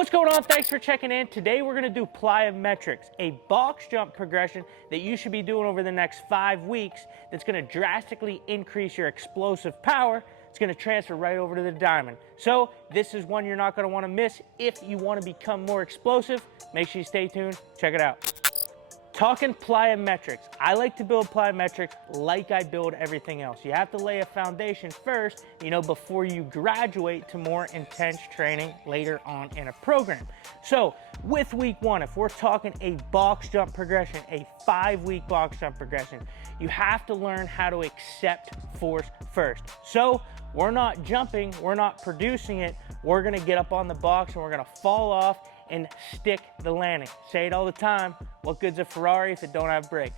What's going on? Thanks for checking in. Today we're going to do plyometrics, a box jump progression that you should be doing over the next 5 weeks that's going to drastically increase your explosive power. It's going to transfer right over to the diamond. So this is one you're not going to want to miss if you want to become more explosive. Make sure you stay tuned. Check it out. Talking plyometrics, I like to build plyometrics like I build everything else. You have to lay a foundation first, before you graduate to more intense training later on in a program. So with week 1, if we're talking a box jump progression, a 5-week box jump progression, you have to learn how to accept force first. So we're not jumping, we're not producing it, we're gonna get up on the box and we're gonna fall off and stick the landing. Say it all the time, what good's a Ferrari if it don't have brakes?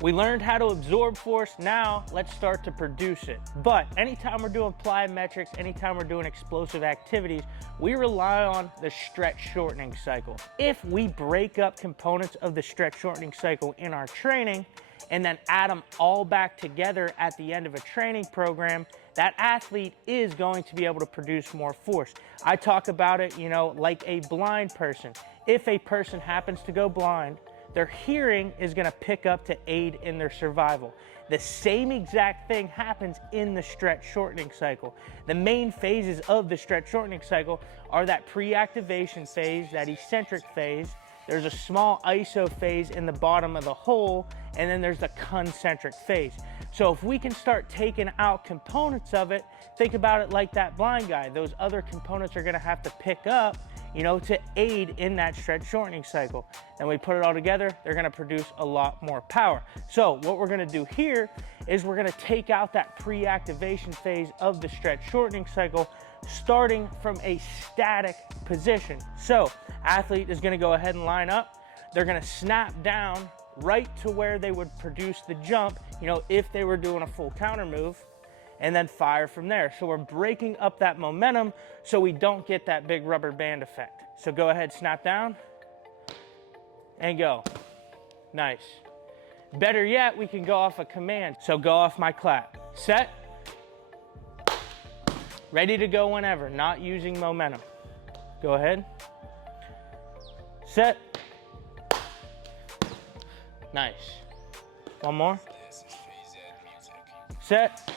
We learned how to absorb force, now let's start to produce it. But anytime we're doing plyometrics, anytime we're doing explosive activities, we rely on the stretch shortening cycle. If we break up components of the stretch shortening cycle in our training and then add them all back together at the end of a training program, that athlete is going to be able to produce more force. I talk about it, like a blind person. If a person happens to go blind, their hearing is gonna pick up to aid in their survival. The same exact thing happens in the stretch shortening cycle. The main phases of the stretch shortening cycle are that pre-activation phase, that eccentric phase, there's a small iso phase in the bottom of the hole, and then there's the concentric phase. So if we can start taking out components of it, think about it like that blind guy. Those other components are gonna have to pick up, to aid in that stretch shortening cycle. Then we put it all together, they're gonna produce a lot more power. So what we're gonna do here is we're gonna take out that pre-activation phase of the stretch shortening cycle, starting from a static position. So athlete is gonna go ahead and line up. They're gonna snap down right to where they would produce the jump, if they were doing a full counter move, and then fire from there. So we're breaking up that momentum so we don't get that big rubber band effect. So go ahead, snap down, and go. Nice. Better yet, we can go off a command. So go off my clap. Set. Ready to go whenever, not using momentum. Go ahead. Set. Nice. One more. Set.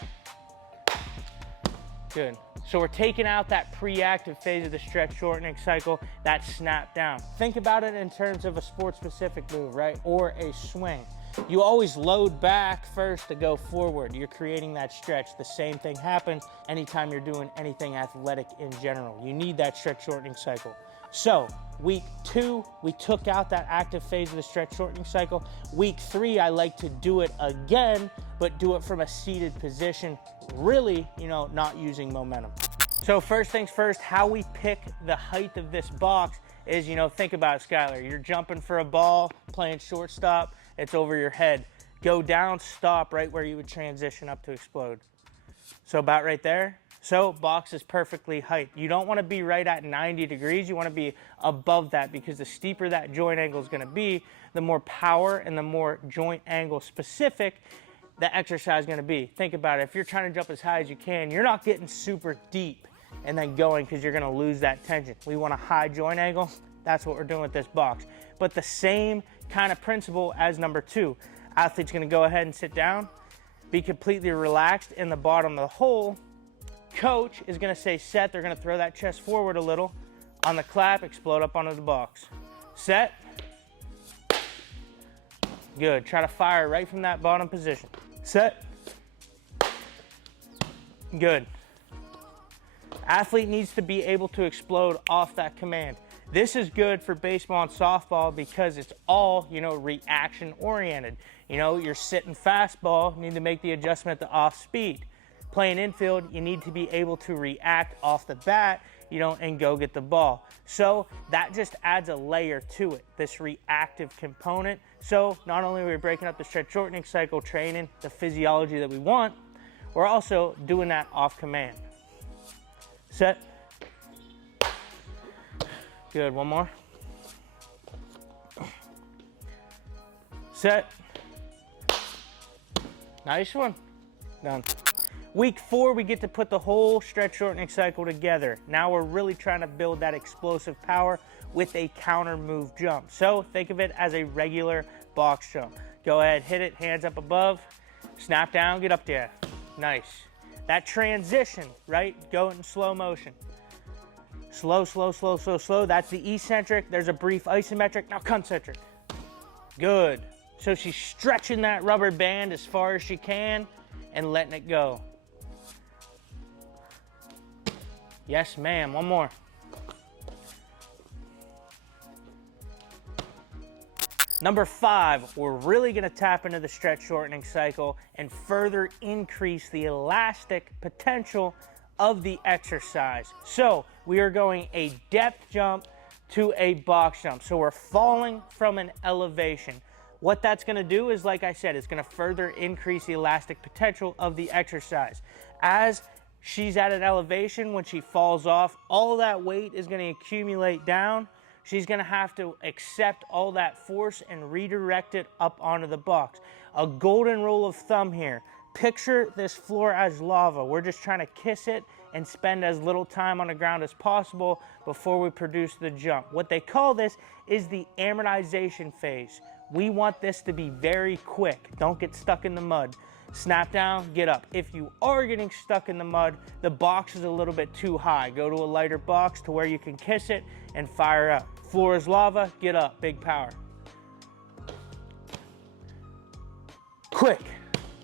Good. So we're taking out that pre-active phase of the stretch shortening cycle, that snap down. Think about it in terms of a sport-specific move, right? Or a swing. You always load back first to go forward. You're creating that stretch. The same thing happens anytime you're doing anything athletic in general. You need that stretch shortening cycle. So week 2, we took out that active phase of the stretch shortening cycle. Week 3, I like to do it again, but do it from a seated position, really, not using momentum. So first things first, how we pick the height of this box is, think about it, Skylar. You're jumping for a ball, playing shortstop, it's over your head. Go down, stop right where you would transition up to explode. So about right there. So box is perfectly height. You don't want to be right at 90 degrees. You want to be above that, because the steeper that joint angle is going to be, the more power and the more joint angle specific the exercise is going to be. Think about it. If you're trying to jump as high as you can, you're not getting super deep and then going, because you're going to lose that tension. We want a high joint angle. That's what we're doing with this box. But the same kind of principle as number 2. Athlete's going to go ahead and sit down, be completely relaxed in the bottom of the hole. Coach is going to say set. They're going to throw that chest forward a little. On the clap, explode up onto the box. Set. Good. Try to fire right from that bottom position. Set. Good. Athlete needs to be able to explode off that command. This is good for baseball and softball because it's all, reaction oriented. You're sitting fastball, you need to make the adjustment to off speed. Playing infield, you need to be able to react off the bat, and go get the ball. So that just adds a layer to it, this reactive component. So not only are we breaking up the stretch shortening cycle, training the physiology that we want, we're also doing that off command. Set. Good, one more. Set. Nice one. Done. Week 4, we get to put the whole stretch shortening cycle together. Now we're really trying to build that explosive power with a counter move jump. So think of it as a regular box jump. Go ahead, hit it, hands up above, snap down, get up there. Nice. That transition, right? Go in slow motion. Slow, slow, slow, slow, slow. That's the eccentric. There's a brief isometric. Now concentric. Good. So she's stretching that rubber band as far as she can and letting it go. Yes, ma'am. One more. Number 5, we're really going to tap into the stretch shortening cycle and further increase the elastic potential of the exercise. So we are going a depth jump to a box jump. So we're falling from an elevation. What that's going to do is, like I said, it's going to further increase the elastic potential of the exercise. As she's at an elevation, when she falls off, all that weight is going to accumulate down. She's going to have to accept all that force and redirect it up onto the box. A golden rule of thumb here. Picture this floor as lava. We're just trying to kiss it and spend as little time on the ground as possible before we produce the jump. What they call this is the amortization phase. We want this to be very quick. Don't get stuck in the mud. Snap down, get up. If you are getting stuck in the mud, the box is a little bit too high. Go to a lighter box to where you can kiss it and fire up. Floor is lava, get up, big power. Quick,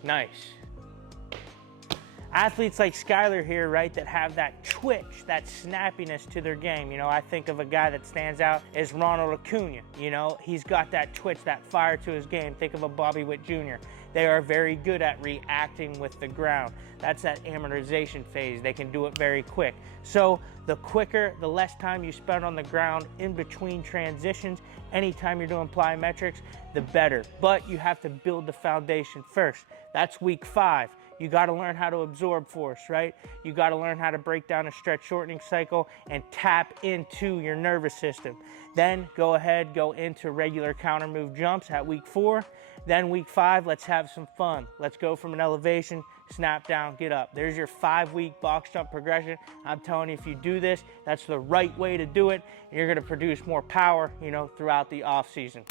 nice. Athletes like Skylar here, right, that have that twitch, that snappiness to their game. You know, I think of a guy that stands out as Ronald Acuna. You know, he's got that twitch, that fire to his game. Think of a Bobby Witt Jr. They are very good at reacting with the ground. That's that amortization phase. They can do it very quick. So the quicker, the less time you spend on the ground in between transitions, anytime you're doing plyometrics, the better. But you have to build the foundation first. That's week 5. You got to learn how to absorb force, right? You got to learn how to break down a stretch shortening cycle and tap into your nervous system. Then go ahead, go into regular counter move jumps at week 4. Then week 5, let's have some fun. Let's go from an elevation, snap down, get up. There's your 5-week box jump progression. I'm telling you, if you do this, that's the right way to do it. And you're going to produce more power, you know, throughout the off season.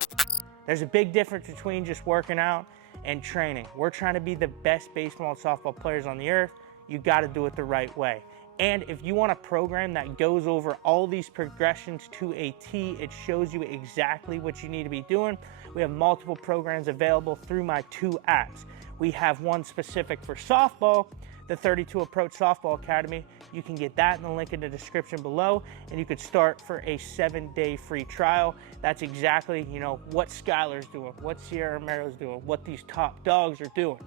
There's a big difference between just working out and training. We're trying to be the best baseball and softball players on the earth. You got to do it the right way. And if you want a program that goes over all these progressions to a T, it shows you exactly what you need to be doing. We have multiple programs available through my 2 apps. We have one specific for softball, the 32 Approach Softball Academy. You can get that in the link in the description below, and you could start for a 7-day free trial. That's exactly, you know, what Skylar's doing, what Sierra Romero's doing, what these top dogs are doing.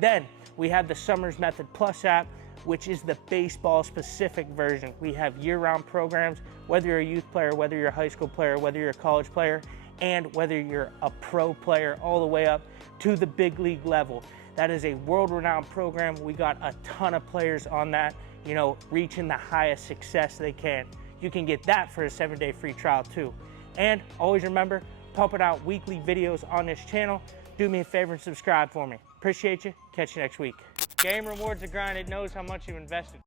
Then we have the Summers Method Plus app, which is the baseball specific version. We have year-round programs, whether you're a youth player, whether you're a high school player, whether you're a college player, and whether you're a pro player, all the way up to the big league level. That is a world-renowned program. We got a ton of players on that, you know, reaching the highest success they can. You can get that for a 7-day free trial too. And always remember, pumping out weekly videos on this channel. Do me a favor and subscribe for me. Appreciate you. Catch you next week. Game rewards the grind. It knows how much you invested.